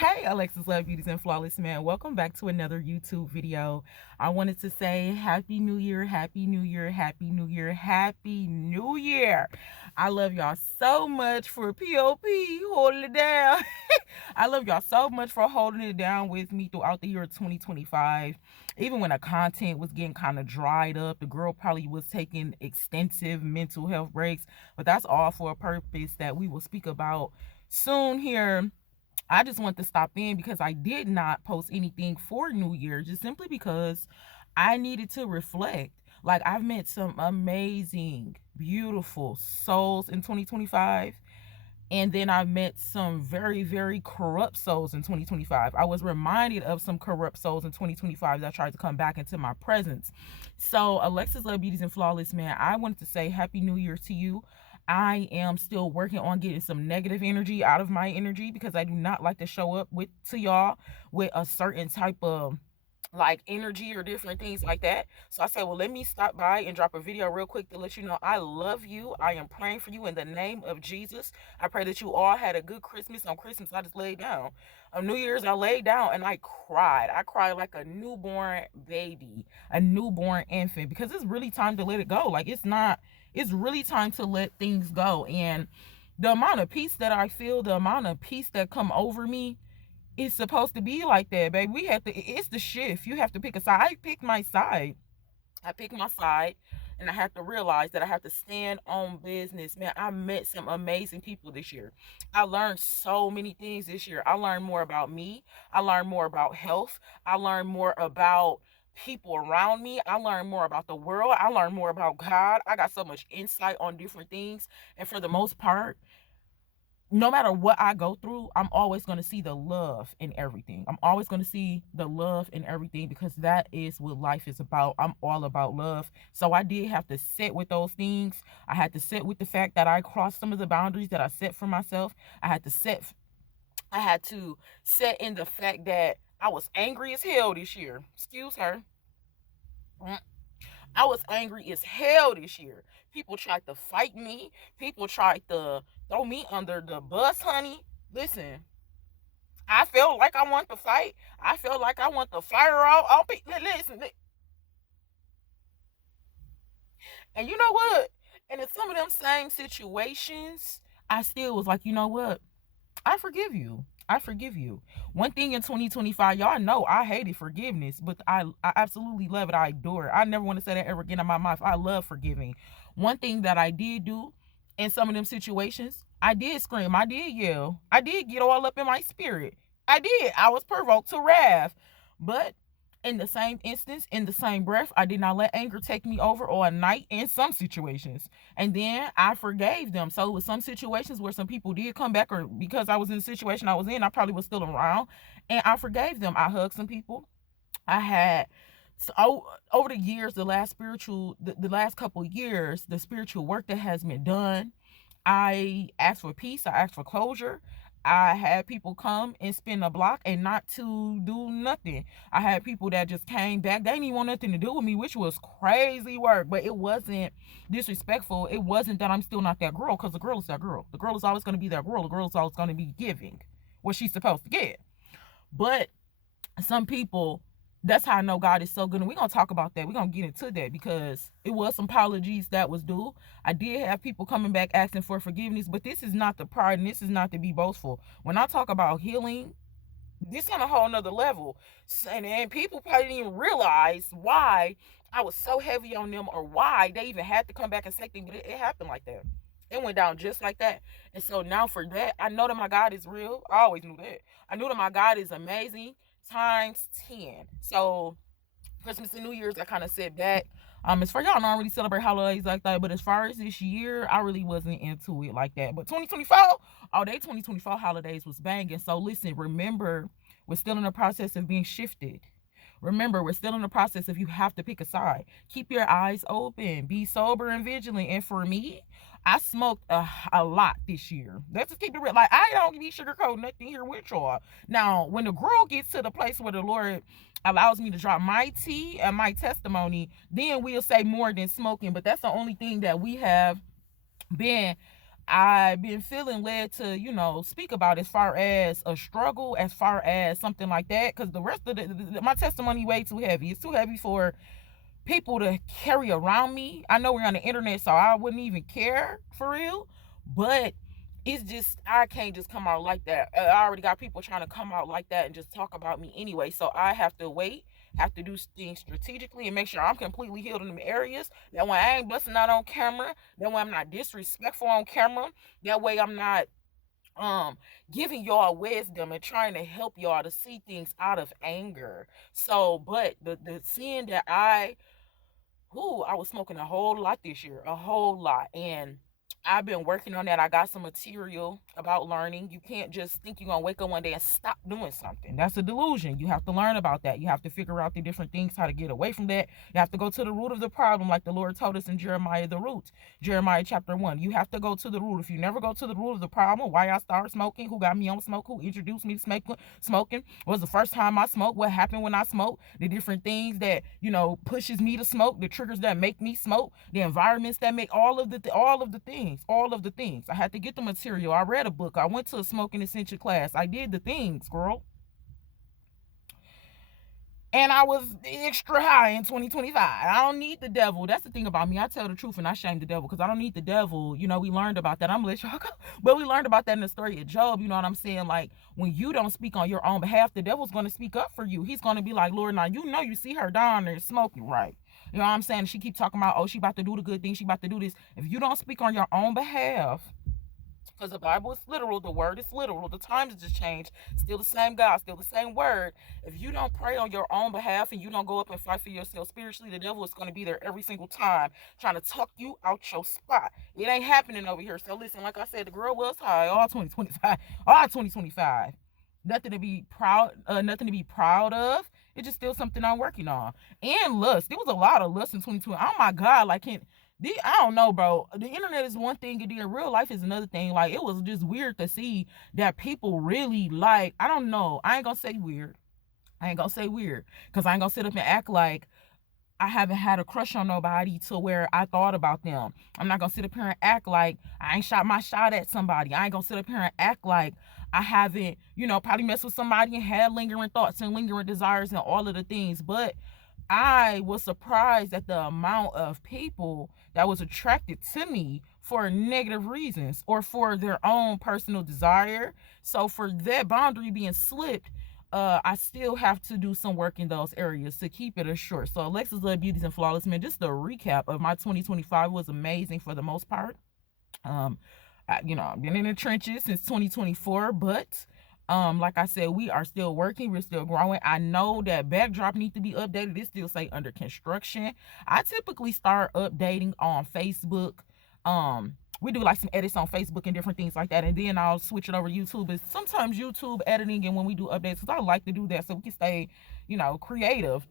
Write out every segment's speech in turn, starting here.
Hey, Alexis Love Beauties and Flawless Man. Welcome back to another YouTube video. I wanted to say Happy New Year, Happy New Year, Happy New Year, Happy New Year. I love y'all so much for POP holding it down. I love y'all so much for holding it down with me throughout the year of 2025. Even when the content was getting kind of dried up, the girl probably was taking extensive mental health breaks, but that's all for a purpose that we will speak about soon here. I just want to stop in because I did not post anything for New Year, just simply because I needed to reflect. Like, I've met some amazing, beautiful souls in 2025. And then I met some very, very corrupt souls in 2025. I was reminded of some corrupt souls in 2025 that tried to come back into my presence. So, Alexis Love Beauties and Flawless Man, I wanted to say Happy New Year to you. I am still working on getting some negative energy out of my energy because I do not like to show up to y'all with a certain type of like energy or different things like that. So I said, well, let me stop by and drop a video real quick to let you know I love you. I am praying for you in the name of Jesus. I pray that you all had a good Christmas. On Christmas, I just laid down. On New Year's, I laid down and I cried. I cried like a newborn baby, a newborn infant, because it's really time to let it go. Like, it's really time to let things go. And the amount of peace that I feel, the amount of peace that come over me, it's supposed to be like that, baby. It's the shift. You have to pick a side. I picked my side. I picked my side, and I have to realize that I have to stand on business. Man, I met some amazing people this year. I learned so many things this year. I learned more about me. I learned more about health. I learned more about people around me. I learned more about the world. I learned more about God. I got so much insight on different things. And for the most part, no matter what I go through, I'm always going to see the love in everything. I'm always going to see the love in everything because that is what life is about. I'm all about love. So I did have to sit with those things. I had to sit with the fact that I crossed some of the boundaries that I set for myself. I had to set in the fact that I was angry as hell this year. Excuse her. I was angry as hell this year. People tried to fight me. People tried to throw me under the bus, honey. Listen, I felt like I want to fight. I felt like I want to fire all people. Listen, and you know what? And in some of them same situations, I still was like, you know what? I forgive you. I forgive you. One thing in 2025, y'all know I hated forgiveness, but I absolutely love it. I adore it. I never want to say that ever again in my mouth. I love forgiving. One thing that I did do in some of them situations, I did scream. I did yell. I did get all up in my spirit. I did. I was provoked to wrath. But in the same instance, in the same breath, I did not let anger take me over or a night in some situations. And then I forgave them. So with some situations where some people did come back, or because I was in the situation I was in, I probably was still around, and I forgave them. I hugged some people. I had so over the years, the last couple of years, the spiritual work that has been done, I asked for peace. I asked for closure. I had people come and spin a block and not to do nothing. I had people that just came back. They didn't even want nothing to do with me, which was crazy work. But it wasn't disrespectful. It wasn't that I'm still not that girl, because the girl is that girl. The girl is always going to be that girl. The girl is always going to be giving what she's supposed to get. But some people, that's how I know God is so good. And we're going to talk about that. We're going to get into that because it was some apologies that was due. I did have people coming back asking for forgiveness, but this is not the pride and this is not to be boastful. When I talk about healing, this on a whole nother level. And people probably didn't even realize why I was so heavy on them or why they even had to come back and say things, but it happened like that. It went down just like that. And so now for that, I know that my God is real. I always knew that. I knew that my God is amazing times 10. So Christmas and New Year's, I kind of sit back. As far y'all, I don't really celebrate holidays like that. But as far as this year, I really wasn't into it like that. But 2024, all day 2024 holidays was banging. So listen, remember, we're still in the process of being shifted. Remember, we're still in the process of you have to pick a side. Keep your eyes open. Be sober and vigilant. And for me, I smoked a lot this year. Let's just keep it real. Like, I don't be sugarcoat nothing here with y'all. Now, when the girl gets to the place where the Lord allows me to drop my tea and my testimony, then we'll say more than smoking. But that's the only thing that we have been I've been feeling led to, speak about as far as a struggle, as far as something like that, because the rest of my testimony way too heavy. It's too heavy for people to carry around me. I know we're on the internet, so I wouldn't even care for real, but it's just I can't just come out like that. I already got people trying to come out like that and just talk about me anyway, so I have to wait, have to do things strategically and make sure I'm completely healed in them areas. That way I ain't busting out on camera. That way I'm not disrespectful on camera. That way I'm not um giving y'all wisdom and trying to help y'all to see things out of anger. So but the sin that I was smoking a whole lot this year, a whole lot. And I've been working on that. I got some material about learning. You can't just think you're going to wake up one day and stop doing something. That's a delusion. You have to learn about that. You have to figure out the different things, how to get away from that. You have to go to the root of the problem, like the Lord told us in Jeremiah, the root. Jeremiah chapter 1. You have to go to the root. If you never go to the root of the problem, why I started smoking, who got me on smoke, who introduced me to smoking, was the first time I smoked, what happened when I smoked, the different things that, pushes me to smoke, the triggers that make me smoke, the environments that make all of the things. I had to get the material. I read a book. I went to a smoking essential class. I did the things, girl. And I was extra high in 2025. I don't need the devil. That's the thing about me. I tell the truth and I shame the devil because I don't need the devil. We learned about that. I'm going to let y'all go. But we learned about that in the story of Job. You know what I'm saying? Like, when you don't speak on your own behalf, the devil's going to speak up for you. He's going to be like, Lord, now you see her down there smoking, right? You know what I'm saying? She keep talking about, oh, she about to do the good thing. She about to do this. If you don't speak on your own behalf, because the Bible is literal, the word is literal, the times just changed, still the same God, still the same word. If you don't pray on your own behalf and you don't go up and fight for yourself spiritually, the devil is going to be there every single time trying to tuck you out your spot. It ain't happening over here. So listen, like I said, the girl was high all 2025, all 2025. Nothing to be proud of. It's just still something I'm working on. And lust. There was a lot of lust in 2020. Oh my God, like I don't know, bro. The internet is one thing, and then real life is another thing. Like, it was just weird to see that people really, like, I don't know. I ain't gonna say weird. Because I ain't gonna sit up and act like I haven't had a crush on nobody to where I thought about them. I'm not gonna sit up here and act like I ain't shot my shot at somebody. I ain't gonna sit up here and act like I haven't, probably messed with somebody and had lingering thoughts and lingering desires and all of the things. But I was surprised at the amount of people that was attracted to me for negative reasons or for their own personal desire. So for that boundary being slipped, I still have to do some work in those areas to keep it a short. So Alexis Love Beauties and Flawless Man, just a recap of my 2025 was amazing for the most part. I've been in the trenches since 2024, but like I said, we are still working, we're still growing. I know that backdrop needs to be updated. It still say under construction. I typically start updating on Facebook. We do like some edits on Facebook and different things like that, and then I'll switch it over to YouTube. But sometimes YouTube editing, and when we do updates, because I like to do that so we can stay, creative,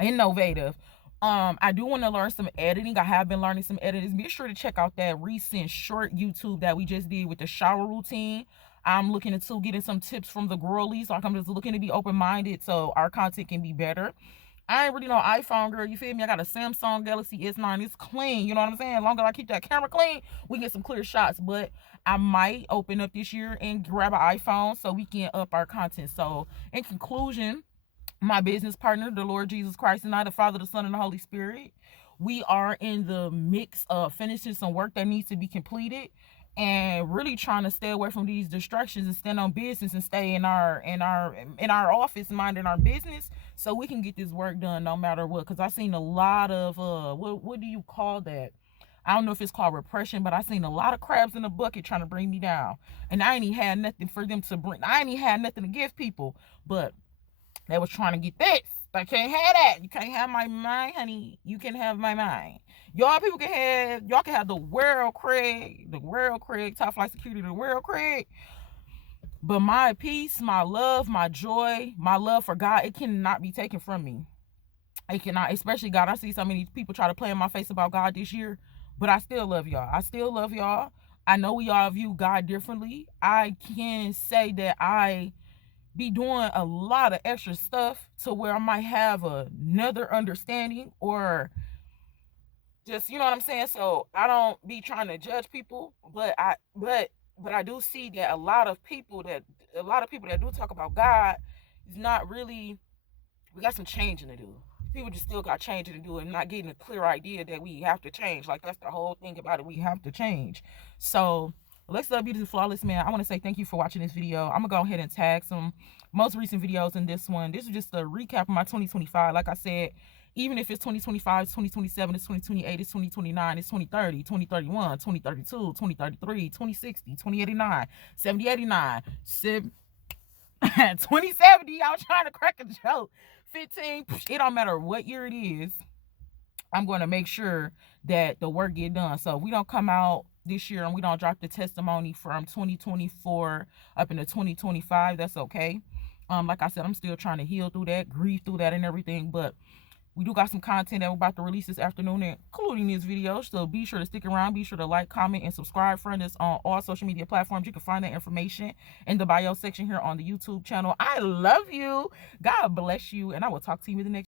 innovative. I do want to learn some editing. I have been learning some editing. Be sure to check out that recent short YouTube that we just did with the shower routine. I'm looking into getting some tips from the girlies. Like, I'm just looking to be open-minded so our content can be better. I ain't really no iPhone girl, you feel me? I got a Samsung Galaxy S9. It's clean, you know what I'm saying? As long as I keep that camera clean, we get some clear shots. But I might open up this year and grab an iPhone so we can up our content. So, in conclusion, my business partner, the Lord Jesus Christ, and I, the Father, the Son, and the Holy Spirit, we are in the mix of finishing some work that needs to be completed and really trying to stay away from these distractions and stand on business and stay in our office, minding our business, so we can get this work done no matter what. Because I've seen a lot of what do you call that? I don't know if it's called repression, but I seen a lot of crabs in a bucket trying to bring me down, and I ain't even had nothing for them to bring. I ain't even had nothing to give people, but they was trying to get this. I can't have that. You can't have my mind, honey. You can have my mind. Y'all can have the world Craig, top flight security, the world Craig. But my peace, my love, my joy, my love for God, it cannot be taken from me. It cannot, especially God. I see so many people try to play in my face about God this year, but I still love y'all. I know we all view God differently. I can say that I be doing a lot of extra stuff to where I might have another understanding or just, you know what I'm saying? So I don't be trying to judge people, but I do see that a lot of people that do talk about God is not really, we got some changing to do. People just still got changing to do and not getting a clear idea that we have to change. Like, that's the whole thing about it. We have to change. So let's love beautiful flawless man. I want to say thank you for watching this video. I'm gonna go ahead and tag some most recent videos in this one. This is just a recap of my 2025. Like I said, even if it's 2025, it's 2027, it's 2028, it's 2029, it's 2030, 2031, 2032, 2033, 2060, 2089, 7089, 2070. I was trying to crack a joke. 15, it don't matter what year it is. I'm going to make sure that the work get done. So if we don't come out this year and we don't drop the testimony from 2024 up into 2025, that's okay. Like I said, I'm still trying to heal through that, grieve through that and everything, but we do got some content that we're about to release this afternoon, including this video. So be sure to stick around. Be sure to like, comment, and subscribe. Friend us on all social media platforms. You can find that information in the bio section here on the YouTube channel. I love you. God bless you. And I will talk to you in the next